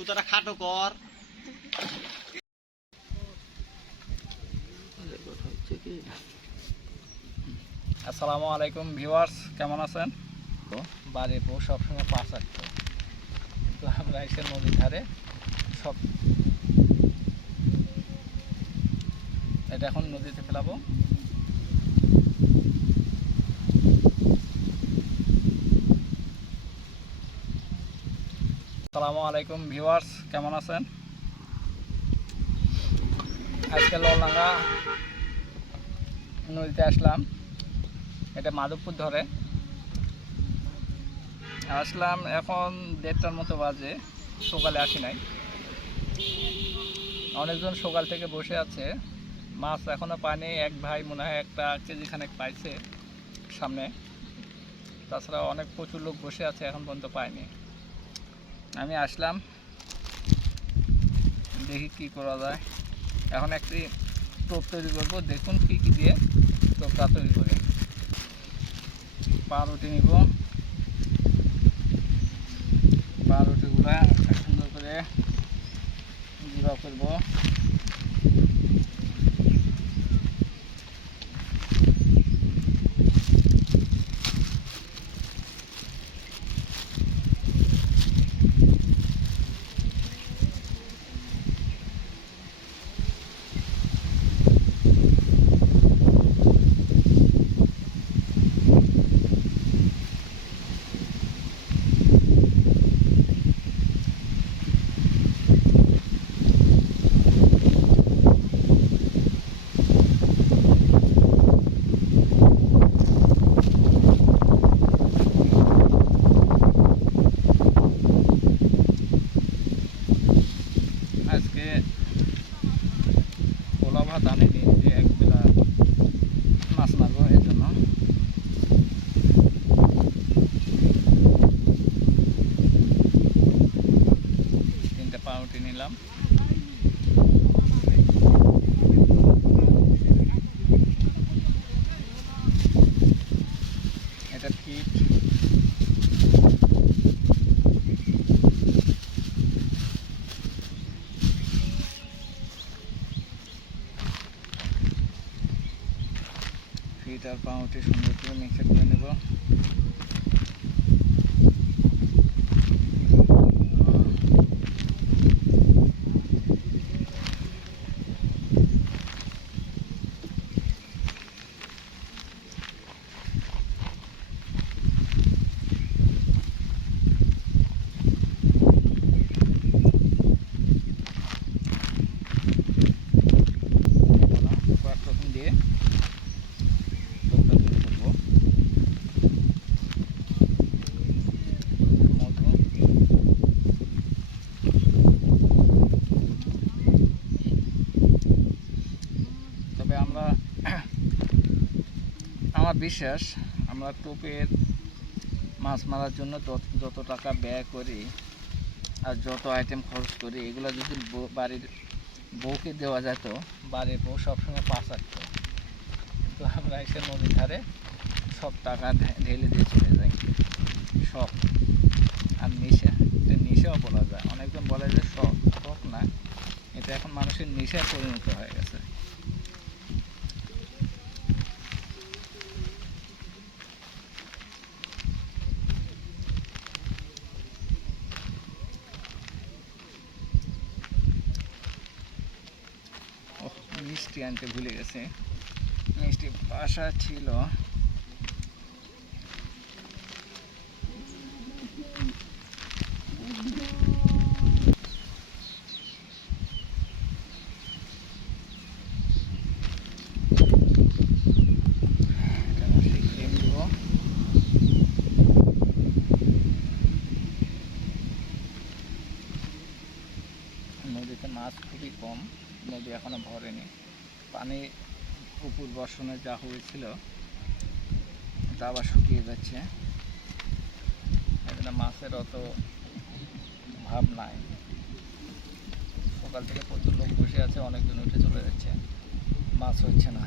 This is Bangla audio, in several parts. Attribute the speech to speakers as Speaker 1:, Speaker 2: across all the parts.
Speaker 1: সুতাটা খাটো কর
Speaker 2: আসসালামু আলাইকুম ভিউয়ার্স, কেমন আছেন? বাড়ি বউ সবসময় পাশ রাখতো তো আমরা এসে নদীর ধারে সব এটা এখন নদীতে ফেলাবো। আসসালামু আলাইকুম ভিউয়ার্স, কেমন আছেন? আজকে ললডাঙ্গা নদীতে আসলাম। এটা মাধবপুর ধরে। আসলাম এখন দেড়টার মতো বাজে, সকালে আসি নাই। অনেকজন সকাল থেকে বসে আছে। মাছ এখনও পানি এক ভাই মনে হয় একটা কেজি খানেক পাইছে সামনে। তাছাড়া অনেক প্রচুর লোক বসে আছে, এখন পর্যন্ত পায়নি। আমি আসলাম। দেখি কি করা যায়। এখন একটি টোপ তৈরি করব। দেখুন কি কি দিয়ে টোপটা তৈরি করি। পাউরুটি নিব। পাউরুটিগুলো সুন্দর করে গুঁড়া করব আজকে পোলা ভাত আনিনি যে এক বেলা মাছ মারবো এর জন্য তিনটে পাউরুটি নিলাম এটা ফিট ফিট আর পাউটি সুন্দর করে মিক্সার করে নেব প্রথম দিয়ে টোপটা তৈরি করব মধু তবে আমরা আমার বিশ্বাস, আমরা টোপের মাছ মারার জন্য যত- টাকা ব্যয় করি আর যত আইটেম খরচ করি, এগুলো যদি বাড়ির বউকে দেওয়া যেত, বাড়ির বউ সবসময় পাশ রাখতো তো আমরা এসে নদীর ধারে সব টাকা ঢেলে দিয়ে চলে যাই। সব আর নেশা। এটা নেশাও বলা যায়। অনেকজন বলে যে শখ শখ না। এটা এখন মানুষের নেশায় পরিণত হয়ে গেছে ওহ মিষ্টি আনতে ভুলে গেছে। মিষ্টি বাসা ছিল। নদীতে মাছ খুবই কম নদী এখনও ভরেনি। পানি উপর বর্ষণে যা হয়েছিল, তা আবার শুকিয়ে যাচ্ছে। এখানে মাছের অত ভাব নাই। সকাল থেকে প্রচুর লোক বসে আছে, অনেকজন উঠে চলে যাচ্ছে। মাছ হচ্ছে না।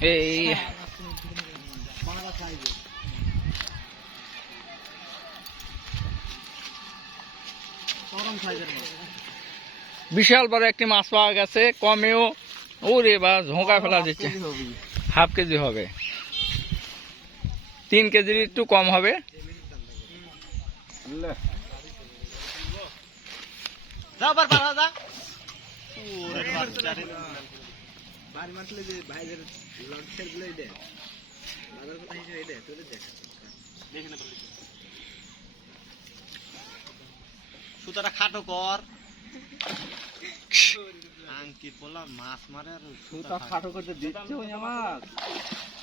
Speaker 2: এই বিশাল বড় একটি মাছ পাওয়া গেছে কমেও ওরে বা ঝোঁকা ফেলা দিচ্ছে। হাফ কেজি হবে। তিন কেজির একটু কম হবে।
Speaker 1: সুতাটা খাটো কর। আঙ্কিত বললাম মাছ মারে আর সুতা খাটো।
Speaker 2: করতে দিচ্ছে ওই আমার।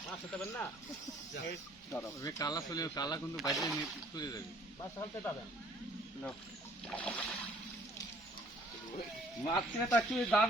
Speaker 1: মাছ হতে পারে না
Speaker 3: কালা চলে কালা কিন্তু বাইরে নিয়ে চলে যাবে।
Speaker 1: মাছ ফেলতে পাবেন।
Speaker 3: কি দাম